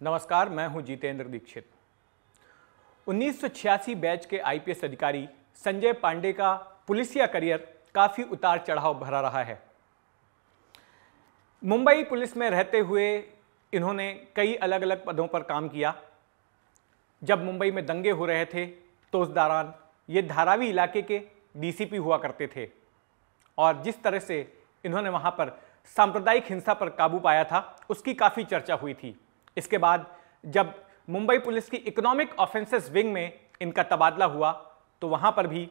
नमस्कार, मैं हूं जितेंद्र दीक्षित। 1986 बैच के आईपीएस अधिकारी संजय पांडे का पुलिसिया करियर काफी उतार चढ़ाव भरा रहा है। मुंबई पुलिस में रहते हुए इन्होंने कई अलग अलग पदों पर काम किया। जब मुंबई में दंगे हो रहे थे तो उस दौरान ये धारावी इलाके के डीसीपी हुआ करते थे और जिस तरह से इन्होंने वहां पर सांप्रदायिक हिंसा पर काबू पाया था उसकी काफी चर्चा हुई थी। इसके बाद जब मुंबई पुलिस की इकोनॉमिक ऑफेंसेस विंग में इनका तबादला हुआ तो वहां पर भी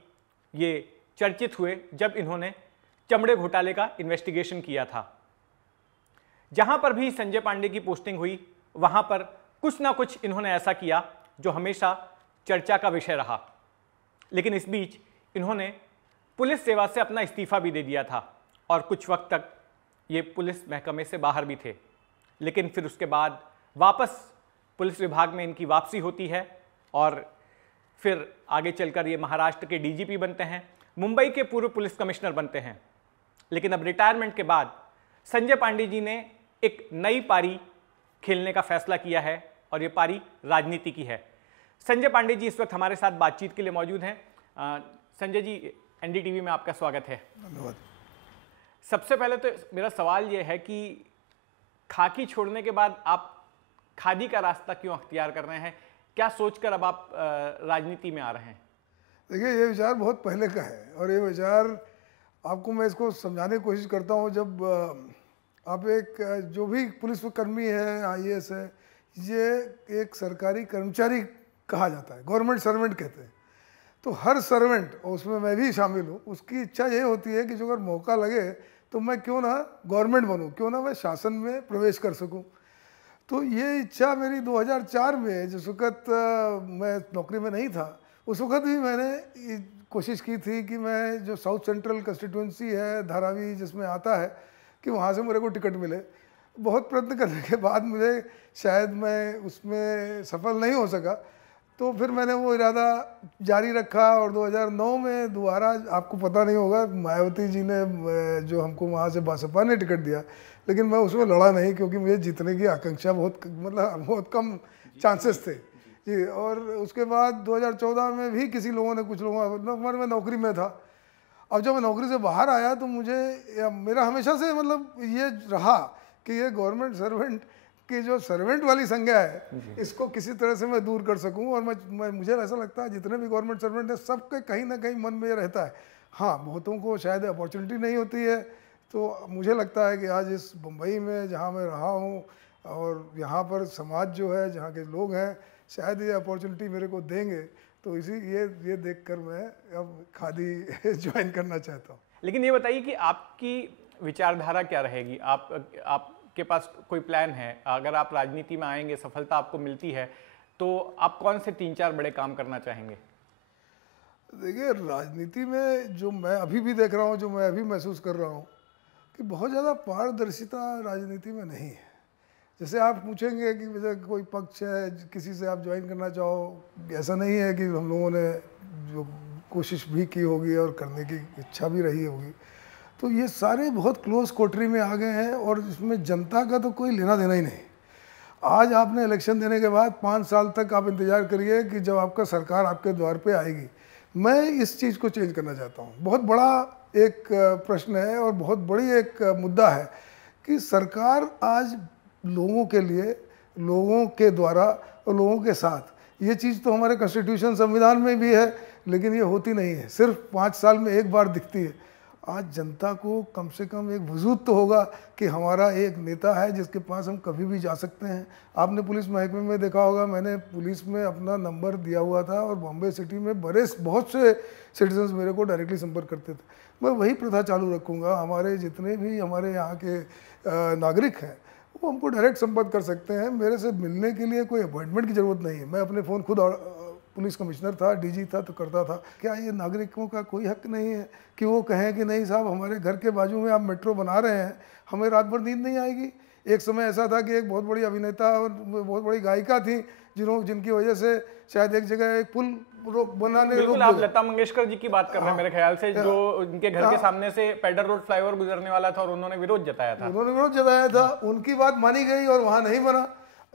ये चर्चित हुए जब इन्होंने चमड़े घोटाले का इन्वेस्टिगेशन किया था। जहां पर भी संजय पांडे की पोस्टिंग हुई वहां पर कुछ ना कुछ इन्होंने ऐसा किया जो हमेशा चर्चा का विषय रहा। लेकिन इस बीच इन्होंने पुलिस सेवा से अपना इस्तीफा भी दे दिया था और कुछ वक्त तक ये पुलिस महकमे से बाहर भी थे। लेकिन फिर उसके बाद वापस पुलिस विभाग में इनकी वापसी होती है और फिर आगे चलकर ये महाराष्ट्र के डीजीपी बनते हैं, मुंबई के पूर्व पुलिस कमिश्नर बनते हैं। लेकिन अब रिटायरमेंट के बाद संजय पांडे जी ने एक नई पारी खेलने का फैसला किया है और ये पारी राजनीति की है। संजय पांडे जी इस वक्त हमारे साथ बातचीत के लिए मौजूद हैं। संजय जी, एनडीटीवी में आपका स्वागत है। धन्यवाद। सबसे पहले तो मेरा सवाल ये है कि खाकी छोड़ने के बाद आप खादी का रास्ता क्यों अख्तियार कर रहे हैं? क्या सोचकर अब आप राजनीति में आ रहे हैं? देखिए, ये विचार बहुत पहले का है और ये विचार आपको मैं इसको समझाने की कोशिश करता हूँ। जब आप एक जो भी पुलिस कर्मी है, आईएएस है, ये एक सरकारी कर्मचारी कहा जाता है, गवर्नमेंट सर्वेंट कहते हैं। तो हर सर्वेंट, और उसमें मैं भी शामिल हूँ, उसकी इच्छा ये होती है कि जो अगर मौका लगे तो मैं क्यों ना गवर्नमेंट बनूँ, क्यों ना मैं शासन में प्रवेश कर सकूँ। तो ये इच्छा मेरी 2004 में, जिस वक्त मैं नौकरी में नहीं था, उस वक्त भी मैंने कोशिश की थी कि मैं जो साउथ सेंट्रल कंस्टिट्यूंसी है धारावी जिसमें आता है कि वहाँ से मेरे को टिकट मिले। बहुत प्रयत्न करने के बाद मुझे शायद मैं उसमें सफल नहीं हो सका, तो फिर मैंने वो इरादा जारी रखा और 2009 में दोबारा, आपको पता नहीं होगा, मायावती जी ने जो हमको वहाँ से बसपा ने टिकट दिया, लेकिन मैं उसमें लड़ा नहीं क्योंकि मुझे जीतने की आकांक्षा बहुत कम चांसेस थे जी। और उसके बाद 2014 में भी किसी लोगों ने, कुछ लोगों, मैं नौकरी में था। अब जब मैं नौकरी से बाहर आया तो मुझे, मेरा हमेशा से ये रहा कि ये गवर्नमेंट सर्वेंट की जो सर्वेंट वाली संज्ञा है इसको किसी तरह से मैं दूर कर सकूं। और मुझे ऐसा लगता है जितने भी गवर्नमेंट सर्वेंट हैं सबके कहीं ना कहीं मन में ये रहता है। हाँ, बहुतों को शायद अपॉर्चुनिटी नहीं होती है। तो मुझे लगता है कि आज इस मुंबई में जहाँ मैं रहा हूँ और यहाँ पर समाज जो है, जहाँ के लोग हैं, शायद ये अपॉर्चुनिटी मेरे को देंगे। तो ये देखकर मैं अब खादी ज्वाइन करना चाहता हूँ। लेकिन ये बताइए कि आपकी विचारधारा क्या रहेगी? आपके पास कोई प्लान है? अगर आप राजनीति में आएंगे, सफलता आपको मिलती है, तो आप कौन से 3-4 बड़े काम करना चाहेंगे? देखिए, राजनीति में जो मैं अभी भी देख रहा हूँ, जो मैं अभी महसूस कर रहा हूँ कि बहुत ज़्यादा पारदर्शिता राजनीति में नहीं है। जैसे आप पूछेंगे कि जैसे कोई पक्ष है, किसी से आप ज्वाइन करना चाहो, ऐसा नहीं है कि हम लोगों ने जो कोशिश भी की होगी और करने की इच्छा भी रही होगी। तो ये सारे बहुत क्लोज कोटरी में आ गए हैं और इसमें जनता का तो कोई लेना देना ही नहीं। आज आपने इलेक्शन देने के बाद 5 साल तक आप इंतज़ार करिए कि जब आपका सरकार आपके द्वार पे आएगी। मैं इस चीज़ को चेंज करना चाहता हूँ। बहुत बड़ा एक प्रश्न है और बहुत बड़ी एक मुद्दा है कि सरकार आज लोगों के लिए, लोगों के द्वारा और लोगों के साथ, ये चीज़ तो हमारे कॉन्स्टिट्यूशन संविधान में भी है, लेकिन ये होती नहीं है, सिर्फ 5 साल में एक बार दिखती है। आज जनता को कम से कम एक वजूद तो होगा कि हमारा एक नेता है जिसके पास हम कभी भी जा सकते हैं। आपने पुलिस महकमे में देखा होगा, मैंने पुलिस में अपना नंबर दिया हुआ था और बॉम्बे सिटी में बहुत से सिटीजन्स मेरे को डायरेक्टली संपर्क करते थे। मैं वही प्रथा चालू रखूँगा। हमारे जितने भी हमारे यहाँ के नागरिक हैं वो हमको डायरेक्ट संपर्क कर सकते हैं। मेरे से मिलने के लिए कोई अपॉइंटमेंट की ज़रूरत नहीं है। मैं अपने फ़ोन खुद, पुलिस कमिश्नर था, डीजी था, तो करता था। क्या ये नागरिकों का कोई हक नहीं है कि वो कहें कि नहीं साहब, हमारे घर के बाजू में आप मेट्रो बना रहे हैं, हमें रात भर नींद नहीं आएगी? एक समय ऐसा था कि एक बहुत बड़ी अभिनेता और बहुत बड़ी गायिका थी जिनकी वजह से शायद एक जगह एक पुल बनाने, बिल्कुल आप लता मंगेशकर जी की बात कर रहे हैं मेरे ख्याल से, जो उनके घर के सामने से पेडर रोड फ्लाईओवर गुजरने वाला था और उन्होंने विरोध जताया था। उन्होंने विरोध जताया था, उनकी बात मानी गई और वहां नहीं बना।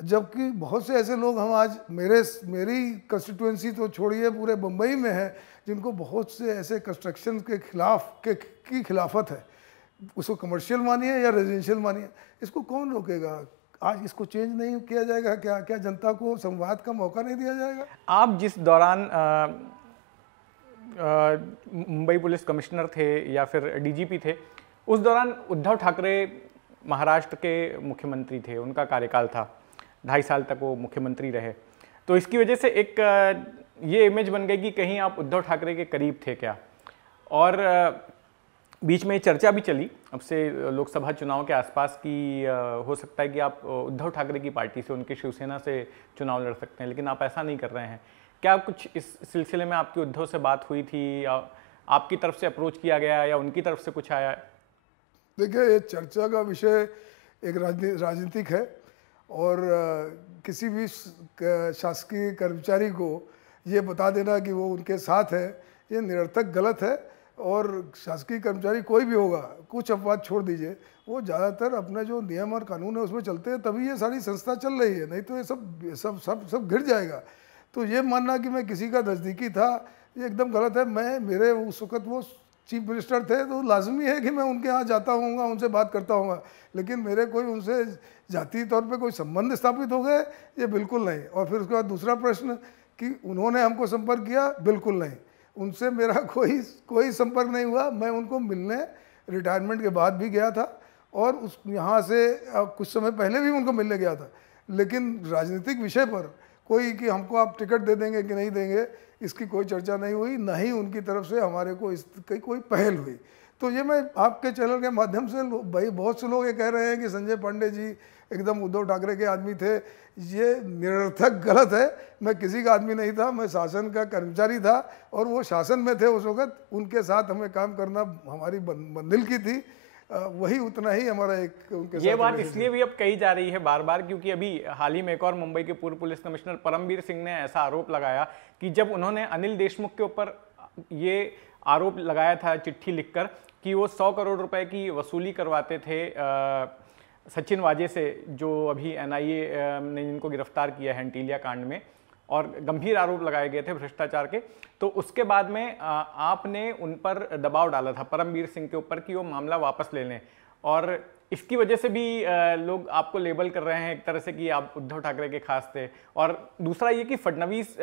जबकि बहुत से ऐसे लोग हम आज मेरी कंस्टिट्यूएंसी तो छोड़िए पूरे मुंबई में है जिनको बहुत से ऐसे कंस्ट्रक्शन के की खिलाफत है, उसको कमर्शियल मानिए या रेजिडेंशियल मानिए, इसको कौन रोकेगा? आज इसको चेंज नहीं किया जाएगा क्या? क्या जनता को संवाद का मौका नहीं दिया जाएगा? आप जिस दौरान मुंबई पुलिस कमिश्नर थे या फिर डीजीपी थे, उस दौरान उद्धव ठाकरे महाराष्ट्र के मुख्यमंत्री थे, उनका कार्यकाल था, 2.5 साल तक वो मुख्यमंत्री रहे। तो इसकी वजह से एक ये इमेज बन गई कि कहीं आप उद्धव ठाकरे के करीब थे क्या। और बीच में चर्चा भी चली अब से लोकसभा चुनाव के आसपास की हो सकता है कि आप उद्धव ठाकरे की पार्टी से, उनके शिवसेना से चुनाव लड़ सकते हैं, लेकिन आप ऐसा नहीं कर रहे हैं। क्या कुछ इस सिलसिले में आपकी उद्धव से बात हुई थी, या आपकी तरफ से अप्रोच किया गया, या उनकी तरफ से कुछ आया? देखिए, ये चर्चा का विषय एक राजनीतिक है और किसी भी शासकीय कर्मचारी को ये बता देना कि वो उनके साथ है, ये निरर्थक गलत है। और शासकीय कर्मचारी कोई भी होगा, कुछ अपवाद छोड़ दीजिए, वो ज़्यादातर अपना जो नियम और कानून है उसमें चलते हैं, तभी ये सारी संस्था चल रही है, नहीं तो ये सब गिर जाएगा। तो ये मानना कि मैं किसी का नज़दीकी था, ये एकदम गलत है। मेरे उस वक़्त वो चीफ मिनिस्टर थे, तो लाजमी है कि मैं उनके यहाँ जाता हूँगा, उनसे बात करता हूँगा, लेकिन मेरे कोई उनसे जातीय तौर पे कोई संबंध स्थापित हो गए, ये बिल्कुल नहीं। और फिर उसके बाद दूसरा प्रश्न कि उन्होंने हमको संपर्क किया, बिल्कुल नहीं, उनसे मेरा कोई संपर्क नहीं हुआ। मैं उनको मिलने रिटायरमेंट के बाद भी गया था और उस यहाँ से कुछ समय पहले भी उनको मिलने गया था, लेकिन राजनीतिक विषय पर कोई कि हमको आप टिकट दे देंगे कि नहीं देंगे, इसकी कोई चर्चा नहीं हुई, ना ही उनकी तरफ से हमारे को इसकी कोई पहल हुई। तो ये मैं आपके चैनल के माध्यम से भाई, बहुत से लोग ये कह रहे हैं कि संजय पांडे जी एकदम उद्धव ठाकरे के आदमी थे, ये निरर्थक गलत है। मैं किसी का आदमी नहीं था, मैं शासन का कर्मचारी था और वो शासन में थे उस वक्त, उनके साथ हमें काम करना हमारी बंदिल की थी, वही उतना ही हमारा एक उनके ये बात इसलिए भी अब कही जा रही है बार बार, क्योंकि अभी हाल ही में एक और मुंबई के पूर्व पुलिस कमिश्नर परमवीर सिंह ने ऐसा आरोप लगाया कि जब उन्होंने अनिल देशमुख के ऊपर ये आरोप लगाया था चिट्ठी लिखकर कि वो 100 करोड़ रुपए की वसूली करवाते थे सचिन वाजे से, जो अभी एनआईए ने जिनको गिरफ्तार किया है एंटीलिया कांड में, और गंभीर आरोप लगाए गए थे भ्रष्टाचार के, तो उसके बाद में आपने उन पर दबाव डाला था परमवीर सिंह के ऊपर कि वो मामला वापस ले लें। और इसकी वजह से भी लोग आपको लेबल कर रहे हैं एक तरह से कि आप उद्धव ठाकरे के खास थे। और दूसरा ये कि फडणवीस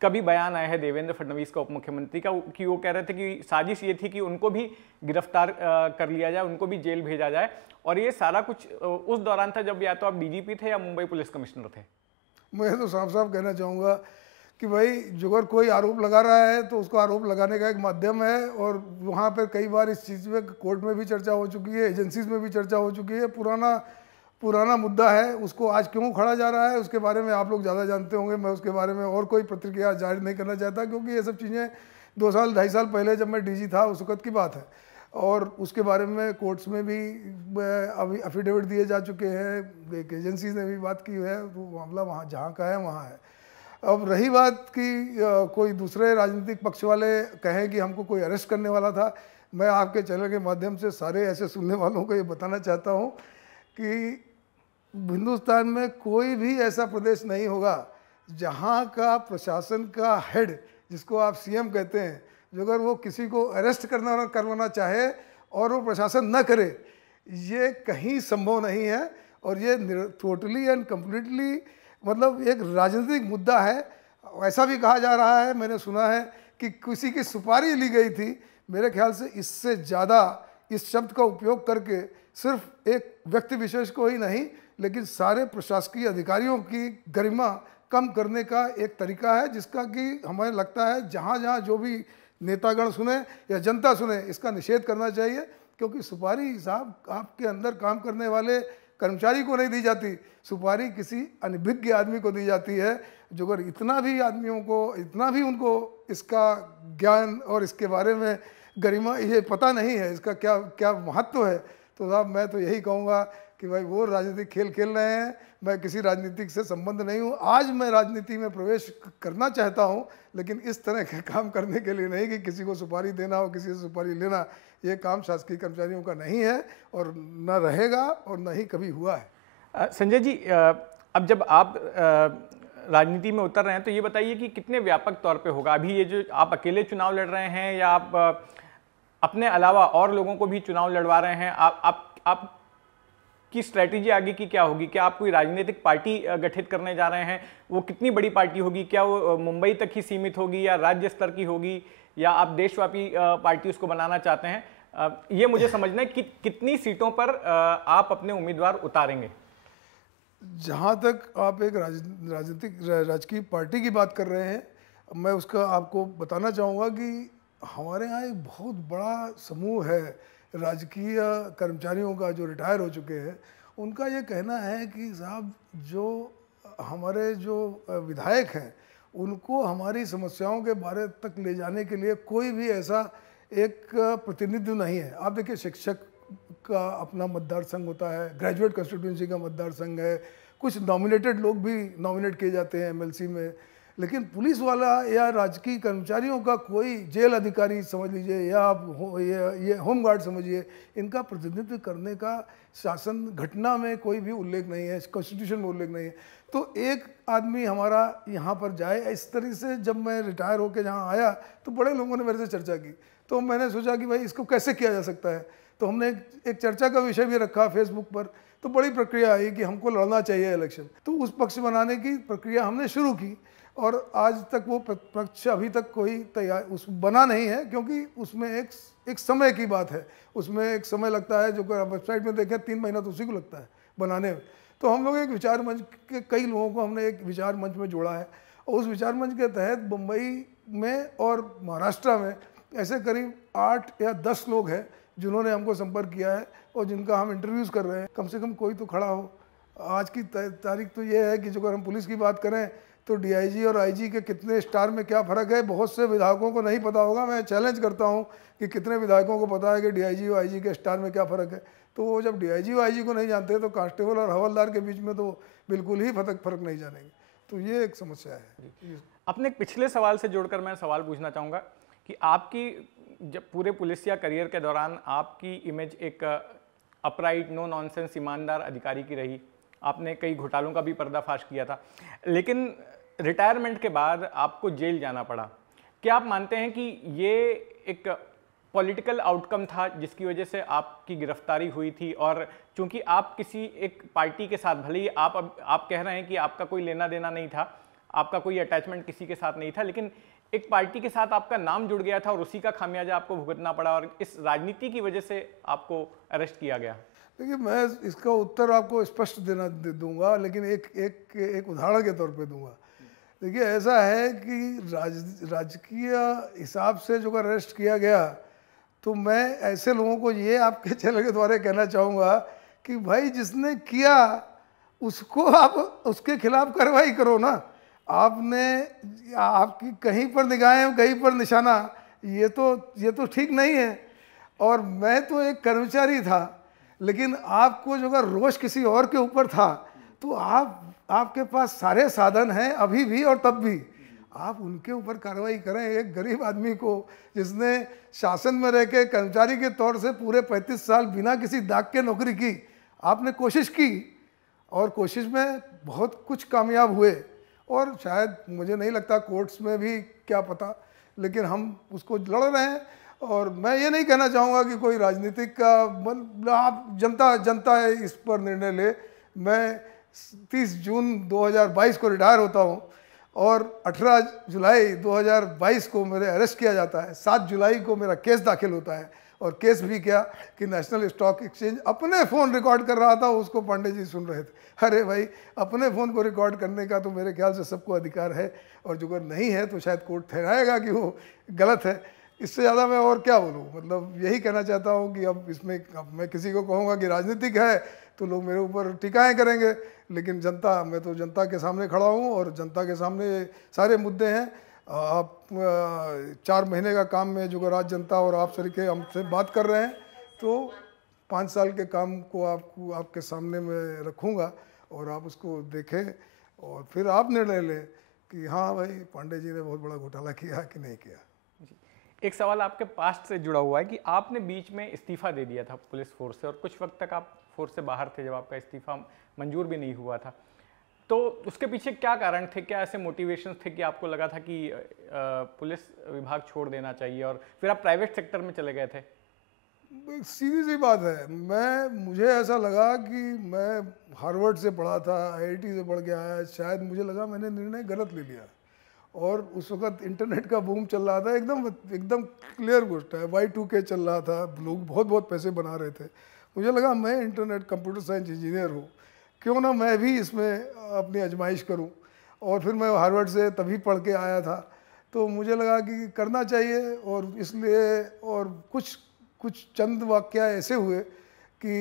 का भी बयान आया है, देवेंद्र फडणवीस का, उप मुख्यमंत्री का, कि वो कह रहे थे कि साजिश ये थी कि उनको भी गिरफ्तार कर लिया जाए, उनको भी जेल भेजा जाए। और ये सारा कुछ उस दौरान था जब या तो आप डीजीपी थे या मुंबई पुलिस कमिश्नर थे। मैं तो साफ साफ कहना चाहूँगा कि भाई, अगर कोई आरोप लगा रहा है तो उसको आरोप लगाने का एक माध्यम है, और वहाँ पर कई बार इस चीज़ में कोर्ट में भी चर्चा हो चुकी है, एजेंसीज में भी चर्चा हो चुकी है। पुराना मुद्दा है, उसको आज क्यों खड़ा जा रहा है उसके बारे में आप लोग ज़्यादा जानते होंगे। मैं उसके बारे में और कोई प्रतिक्रिया जारी नहीं करना चाहता, क्योंकि ये सब चीज़ें 2 साल 2.5 साल पहले जब मैं डीजी था उस वक्त की बात है, और उसके बारे में कोर्ट्स में भी अभी एफिडेविट दिए जा चुके हैं, एक एजेंसीज ने भी बात की है, तो मामला वहाँ जहाँ का है वहाँ है। अब रही बात कि कोई दूसरे राजनीतिक पक्ष वाले कहें कि हमको कोई अरेस्ट करने वाला था, मैं आपके चैनल के माध्यम से सारे ऐसे सुनने वालों को ये बताना चाहता हूँ कि हिंदुस्तान में कोई भी ऐसा प्रदेश नहीं होगा जहाँ का प्रशासन का हेड, जिसको आप सीएम कहते हैं, जो अगर वो किसी को अरेस्ट करवाना चाहे और वो प्रशासन न करे, ये कहीं संभव नहीं है। और ये टोटली एंड कम्प्लीटली मतलब एक राजनीतिक मुद्दा है। ऐसा भी कहा जा रहा है, मैंने सुना है कि किसी की सुपारी ली गई थी। मेरे ख्याल से इससे ज़्यादा इस शब्द का उपयोग करके सिर्फ एक व्यक्ति विशेष को ही नहीं, लेकिन सारे प्रशासकीय अधिकारियों की गरिमा कम करने का एक तरीका है, जिसका कि हमें लगता है जहाँ जहाँ जो भी नेतागण सुने या जनता सुने, इसका निषेध करना चाहिए। क्योंकि सुपारी साहब आपके अंदर काम करने वाले कर्मचारी को नहीं दी जाती, सुपारी किसी अनभिज्ञ आदमी को दी जाती है, जो अगर इतना भी आदमियों को, इतना भी उनको इसका ज्ञान और इसके बारे में गरिमा ये पता नहीं है, इसका क्या क्या महत्व है, तो साहब मैं तो यही कहूँगा कि भाई वो राजनीतिक खेल खेल रहे हैं। मैं किसी राजनीतिक से संबंध नहीं हूँ, आज मैं राजनीति में प्रवेश करना चाहता हूँ, लेकिन इस तरह के काम करने के लिए नहीं कि किसी को सुपारी देना हो, किसी से सुपारी लेना, ये काम शासकीय कर्मचारियों का नहीं है और न रहेगा और न ही कभी हुआ है। संजय जी, अब जब आप राजनीति में उतर रहे हैं तो ये बताइए कि कितने व्यापक तौर पे होगा अभी ये जो आप अकेले चुनाव लड़ रहे हैं या आप अपने अलावा और लोगों को भी चुनाव लड़वा रहे हैं? आप की स्ट्रैटेजी आगे की क्या होगी? क्या आप कोई राजनीतिक पार्टी गठित करने जा रहे हैं? वो कितनी बड़ी पार्टी होगी? क्या वो मुंबई तक ही सीमित होगी या राज्य स्तर की होगी या आप देशव्यापी पार्टी उसको बनाना चाहते हैं? ये मुझे समझना है कि कितनी सीटों पर आप अपने उम्मीदवार उतारेंगे? जहाँ तक आप एक राजनीतिक राजकीय पार्टी की बात कर रहे हैं, मैं उसका आपको बताना चाहूँगा कि हमारे यहाँ एक बहुत बड़ा समूह है राजकीय कर्मचारियों का जो रिटायर हो चुके हैं। उनका ये कहना है कि साहब जो हमारे जो विधायक हैं उनको हमारी समस्याओं के बारे तक ले जाने के लिए कोई भी ऐसा एक प्रतिनिधित्व नहीं है। आप देखिए, शिक्षक का अपना मतदार संघ होता है, ग्रेजुएट कंस्टिट्यूंसी का मतदार संघ है, कुछ नॉमिनेटेड लोग भी नॉमिनेट किए जाते हैं एमएलसी में, लेकिन पुलिस वाला या राजकीय कर्मचारियों का कोई, जेल अधिकारी समझ लीजिए या आप ये होमगार्ड समझिए, इनका प्रतिनिधित्व करने का शासन घटना में कोई भी उल्लेख नहीं है, कॉन्स्टिट्यूशन में उल्लेख नहीं है। तो एक आदमी हमारा यहाँ पर जाए, इस तरह से जब मैं रिटायर होकर यहाँ आया तो बड़े लोगों ने मेरे से चर्चा की, तो मैंने सोचा कि भाई इसको कैसे किया जा सकता है। तो हमने एक चर्चा का विषय भी रखा फेसबुक पर, तो बड़ी प्रक्रिया आई कि हमको लड़ना चाहिए इलेक्शन। तो उस पक्ष बनाने की प्रक्रिया हमने शुरू की और आज तक वो पक्ष अभी तक कोई तैयार उस बना नहीं है, क्योंकि उसमें एक समय की बात है, उसमें एक समय लगता है। जो वेबसाइट में देखें 3 महीना तो उसी को लगता है बनाने में। तो हम लोग एक विचार मंच के कई लोगों को हमने एक विचार मंच में जोड़ा है और उस विचार मंच के तहत मुंबई में और महाराष्ट्र में ऐसे करीब 8 या 10 लोग हैं जिन्होंने हमको संपर्क किया है और जिनका हम इंटरव्यूज़ कर रहे हैं। कम से कम कोई तो खड़ा हो। आज की तारीख तो ये है कि जो अगर हम पुलिस की बात करें तो डीआईजी और आईजी के कितने स्टार में क्या फ़र्क है, बहुत से विधायकों को नहीं पता होगा। मैं चैलेंज करता हूँ कि कितने विधायकों को पता है कि डीआईजी और आईजी के स्टार में क्या फ़र्क है। तो वो जब डीआईजी और आईजी को नहीं जानते तो कांस्टेबल और हवलदार के बीच में तो बिल्कुल ही फ़र्क नहीं जानेंगे। तो ये एक समस्या है। अपने पिछले सवाल से जोड़कर मैं सवाल पूछना चाहूँगा कि आपकी जब पूरे पुलिसिया करियर के दौरान आपकी इमेज एक अपराइट, नो नॉनसेंस, ईमानदार अधिकारी की रही। आपने कई घोटालों का भी पर्दाफाश किया था, लेकिन रिटायरमेंट के बाद आपको जेल जाना पड़ा। क्या आप मानते हैं कि ये एक पॉलिटिकल आउटकम था जिसकी वजह से आपकी गिरफ्तारी हुई थी? और चूंकि आप किसी एक पार्टी के साथ, भले ही आप कह रहे हैं कि आपका कोई लेना देना नहीं था, आपका कोई अटैचमेंट किसी के साथ नहीं था, लेकिन एक पार्टी के साथ आपका नाम जुड़ गया था और उसी का खामियाजा आपको भुगतना पड़ा और इस राजनीति की वजह से आपको अरेस्ट किया गया। देखिए, मैं इसका उत्तर आपको स्पष्ट दूंगा, लेकिन एक उदाहरण के तौर पे दूंगा। देखिए, ऐसा है कि राजकीय हिसाब से जो अरेस्ट किया गया, तो मैं ऐसे लोगों को ये आपके चैनल के द्वारा कहना चाहूँगा कि भाई जिसने किया उसको आप उसके खिलाफ कार्रवाई करो ना। आपकी कहीं पर निगाहें कहीं पर निशाना, ये तो ठीक नहीं है। और मैं तो एक कर्मचारी था, लेकिन आपको जो अगर रोष किसी और के ऊपर था तो आपके पास सारे साधन हैं अभी भी और तब भी, आप उनके ऊपर कार्रवाई करें। एक गरीब आदमी को जिसने शासन में रह के कर्मचारी के तौर से पूरे 35 साल बिना किसी दाग के नौकरी की, आपने कोशिश की और कोशिश में बहुत कुछ कामयाब हुए और शायद मुझे नहीं लगता कोर्ट्स में भी, क्या पता, लेकिन हम उसको लड़ रहे हैं। और मैं ये नहीं कहना चाहूँगा कि कोई राजनीतिक का आप जनता है इस पर निर्णय ले। मैं 30 जून 2022 को रिटायर होता हूँ और 18 जुलाई 2022 को मेरे अरेस्ट किया जाता है। 7 जुलाई को मेरा केस दाखिल होता है और केस भी क्या कि नेशनल स्टॉक एक्सचेंज अपने फ़ोन रिकॉर्ड कर रहा था, उसको पांडे जी सुन रहे थे। अरे भाई, अपने फ़ोन को रिकॉर्ड करने का तो मेरे ख्याल से सबको अधिकार है, और जो अगर नहीं है तो शायद कोर्ट ठहराएगा कि वो गलत है। इससे ज़्यादा मैं और क्या बोलूँ। मतलब यही कहना चाहता हूँ कि अब मैं किसी को कहूँगा कि राजनीतिक है तो लोग मेरे ऊपर टिकाएँ करेंगे, लेकिन मैं तो जनता के सामने खड़ा हूँ और जनता के सामने सारे मुद्दे हैं। आप 4 महीने का काम में जो आज जनता और आप सर के हमसे बात कर रहे हैं, तो 5 साल के काम को आपके सामने में रखूँगा और आप उसको देखें और फिर आप निर्णय लें कि हाँ भाई, पांडे जी ने बहुत बड़ा घोटाला किया कि नहीं किया। एक सवाल आपके पास्ट से जुड़ा हुआ है कि आपने बीच में इस्तीफा दे दिया था पुलिस फोर्स से और कुछ वक्त तक आप फोर्स से बाहर थे जब आपका इस्तीफा मंजूर भी नहीं हुआ था। तो उसके पीछे क्या कारण थे, क्या ऐसे मोटिवेशंस थे कि आपको लगा था कि पुलिस विभाग छोड़ देना चाहिए और फिर आप प्राइवेट सेक्टर में चले गए थे? सीधी सी बात है, मुझे ऐसा लगा कि मैं हार्वर्ड से पढ़ा था, आईआईटी से पढ़ के आया, शायद मुझे लगा मैंने निर्णय गलत ले लिया। और उस वक्त इंटरनेट का बूम चल रहा था, एकदम एकदम क्लियर गोष्ट है, Y2K चल रहा था, लोग बहुत बहुत पैसे बना रहे थे। मुझे लगा मैं इंटरनेट कंप्यूटर साइंस इंजीनियर हूँ, क्यों ना मैं भी इसमें अपनी आजमाइश करूँ। और फिर मैं हार्वर्ड से तभी पढ़ के आया था, तो मुझे लगा कि करना चाहिए। और इसलिए और कुछ चंद वाक़या ऐसे हुए कि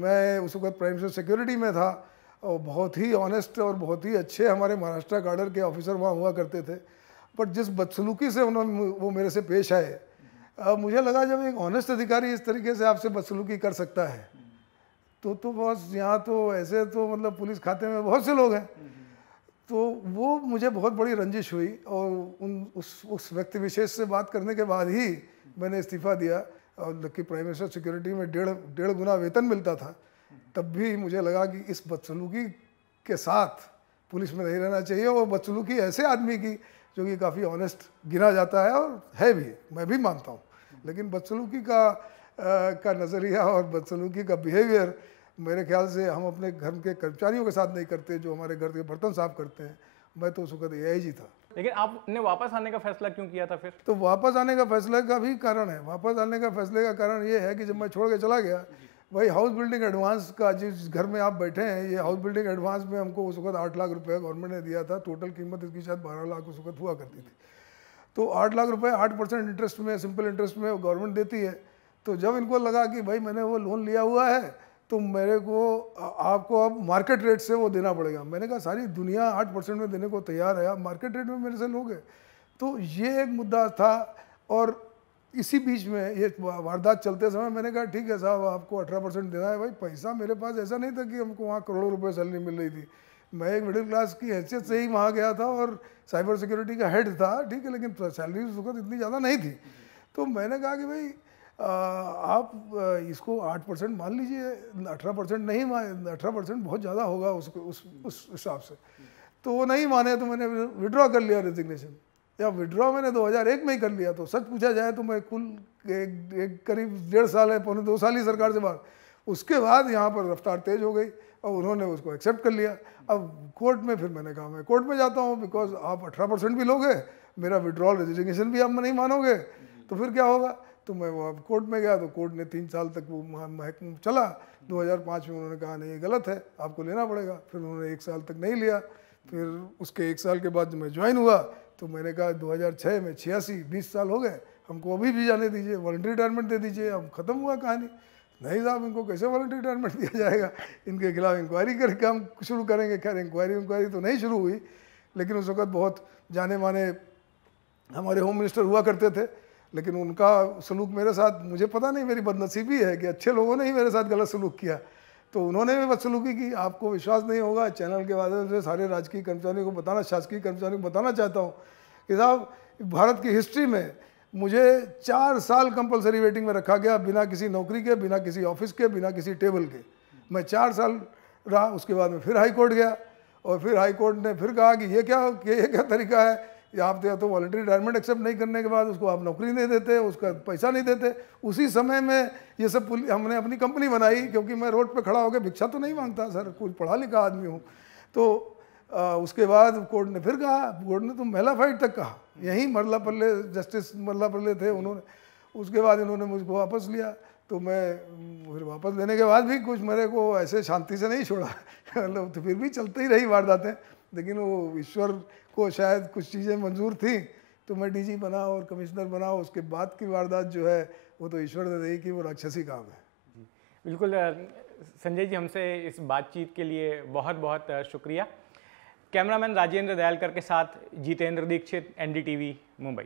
मैं उस वक्त प्राइम मिनिस्टर सिक्योरिटी में था और बहुत ही ऑनेस्ट और बहुत ही अच्छे हमारे महाराष्ट्र गार्डर के ऑफिसर वहाँ हुआ करते थे। पर जिस बदसलूकी से वो मेरे से पेश आए, मुझे लगा जब एक ऑनेस्ट अधिकारी इस तरीके से आपसे बदसलूकी कर सकता है तो बस यहाँ तो ऐसे तो मतलब पुलिस खाते में बहुत से लोग हैं। तो वो मुझे बहुत बड़ी रंजिश हुई और उस व्यक्ति विशेष से बात करने के बाद ही मैंने इस्तीफ़ा दिया। और जबकि प्राइम मिनिस्टर सिक्योरिटी में डेढ़ गुना वेतन मिलता था, तब भी मुझे लगा कि इस बदसलूकी के साथ पुलिस में नहीं रहना चाहिए। और बदसलूकी ऐसे आदमी की जो कि काफ़ी ऑनेस्ट गिना जाता है और है भी, मैं भी मानता हूँ, लेकिन बदसलूकी का नज़रिया और बदसलूकी का बिहेवियर मेरे ख्याल से हम अपने घर के कर्मचारियों के साथ नहीं करते, जो हमारे घर के बर्तन साफ करते हैं। मैं तो उस वक्त AIG था। लेकिन आपने वापस आने का फैसला क्यों किया था फिर? तो वापस आने का फैसले का भी कारण है। वापस आने का फैसले का कारण ये है कि जब मैं छोड़ के चला गया, वही हाउस बिल्डिंग एडवांस का, जिस घर में आप बैठे हैं, ये हाउस बिल्डिंग एडवांस में हमको उस वक्त 8 लाख रुपए गवर्नमेंट ने दिया था। टोटल कीमत इसकी शायद 12 लाख उस वक्त हुआ करती थी। तो 8 लाख रुपए 8% इंटरेस्ट में, सिंपल इंटरेस्ट में गवर्नमेंट देती है। तो जब इनको लगा कि भाई मैंने वो लोन लिया हुआ है तो मेरे को आपको अब मार्केट रेट से वो देना पड़ेगा। मैंने कहा सारी दुनिया 8% में देने को तैयार है, आप मार्केट रेट में मेरे से लोगे? तो ये एक मुद्दा था। और इसी बीच में ये वारदात चलते समय मैंने कहा ठीक है साहब, आपको 18% देना है। भाई पैसा मेरे पास ऐसा नहीं था कि हमको वहाँ करोड़ों रुपए सैलरी मिल रही थी। मैं एक मिडिल क्लास की हैसियत से ही वहाँ गया था और साइबर सिक्योरिटी का हेड था, ठीक है, लेकिन सैलरी उस वक्त इतनी ज़्यादा नहीं थी। तो मैंने कहा कि भाई आप इसको 8% मान लीजिए, 18% नहीं मान, 18% बहुत ज़्यादा होगा उस हिसाब से। तो वो नहीं माने तो मैंने विड्रॉ कर लिया रेजिग्नेशन। या विड्रॉ मैंने 2001 में ही कर लिया। तो सच पूछा जाए तो मैं कुल एक करीब 1.5 साल है, पौने 2 साल ही सरकार से बाहर। उसके बाद यहाँ पर रफ्तार तेज हो गई और उन्होंने उसको एक्सेप्ट कर लिया। अब कोर्ट में फिर मैंने कहा मैं कोर्ट में जाता हूँ, बिकॉज आप 18% भी लोगे, मेरा विड्रॉल रेजिग्नेशन भी आप नहीं मानोगे, तो फिर क्या होगा। तो मैं वो कोर्ट में गया तो कोर्ट ने 3 साल तक वो महकमा चला। 2005 में उन्होंने कहा नहीं ये गलत है, आपको लेना पड़ेगा। फिर उन्होंने 1 साल तक नहीं लिया। फिर उसके 1 साल के बाद जब मैं ज्वाइन हुआ तो मैंने कहा 2006 में 86, 20 साल हो गए, हमको अभी भी जाने दीजिए, वॉलंटरी रिटायरमेंट दे दीजिए, अब खत्म हुआ कहानी। नहीं साहब, इनको कैसे वॉलंटरी रिटायरमेंट दिया जाएगा, इनके खिलाफ इंक्वायरी करके हम शुरू करेंगे। खैर इंक्वायरी तो नहीं शुरू हुई, लेकिन उस वक्त बहुत जाने माने हमारे होम मिनिस्टर हुआ करते थे, लेकिन उनका सलूक मेरे साथ, मुझे पता नहीं मेरी बदनसीबी है कि अच्छे लोगों ने ही मेरे साथ गलत सलूक किया, तो उन्होंने भी बदसलूकी की। आपको विश्वास नहीं होगा, चैनल के माध्यम से सारे राजकीय कर्मचारियों को बताना, शासकीय कर्मचारियों को बताना चाहता हूँ कि साहब भारत की हिस्ट्री में मुझे 4 साल कंपलसरी वेटिंग में रखा गया, बिना किसी नौकरी के, बिना किसी ऑफिस के, बिना किसी टेबल के। मैं 4 साल रहा। उसके बाद में फिर हाई कोर्ट गया और फिर हाई कोर्ट ने फिर कहा कि ये क्या तरीका है, आप तो वॉलंटरी रिटायरमेंट एक्सेप्ट नहीं करने के बाद उसको आप नौकरी नहीं देते, उसका पैसा नहीं देते। उसी समय में ये सब हमने अपनी कंपनी बनाई, क्योंकि मैं रोड पे खड़ा होकर भिक्षा तो नहीं मांगता सर, कुछ पढ़ा लिखा आदमी हूँ। तो उसके बाद कोर्ट ने फिर कहा, कोर्ट ने तो महिला फाइट तक कहा, यहीं मरलापल्ले जस्टिस मरलापल्ले थे उन्होंने। उसके बाद इन्होंने मुझको वापस लिया। तो मैं फिर वापस लेने के बाद भी कुछ मेरे को ऐसे शांति से नहीं छोड़ा मतलब तो फिर भी चलते ही रही वारदातें। लेकिन वो ईश्वर को शायद कुछ चीज़ें मंजूर थी तो मैं DG बना और कमिश्नर बना। उसके बाद की वारदात जो है वो तो ईश्वर ने दी कि वो राक्षसी काम है। बिल्कुल संजय जी, हमसे इस बातचीत के लिए बहुत बहुत शुक्रिया। कैमरामैन राजेंद्र दयालकर के साथ जितेंद्र दीक्षित, NDTV, मुंबई।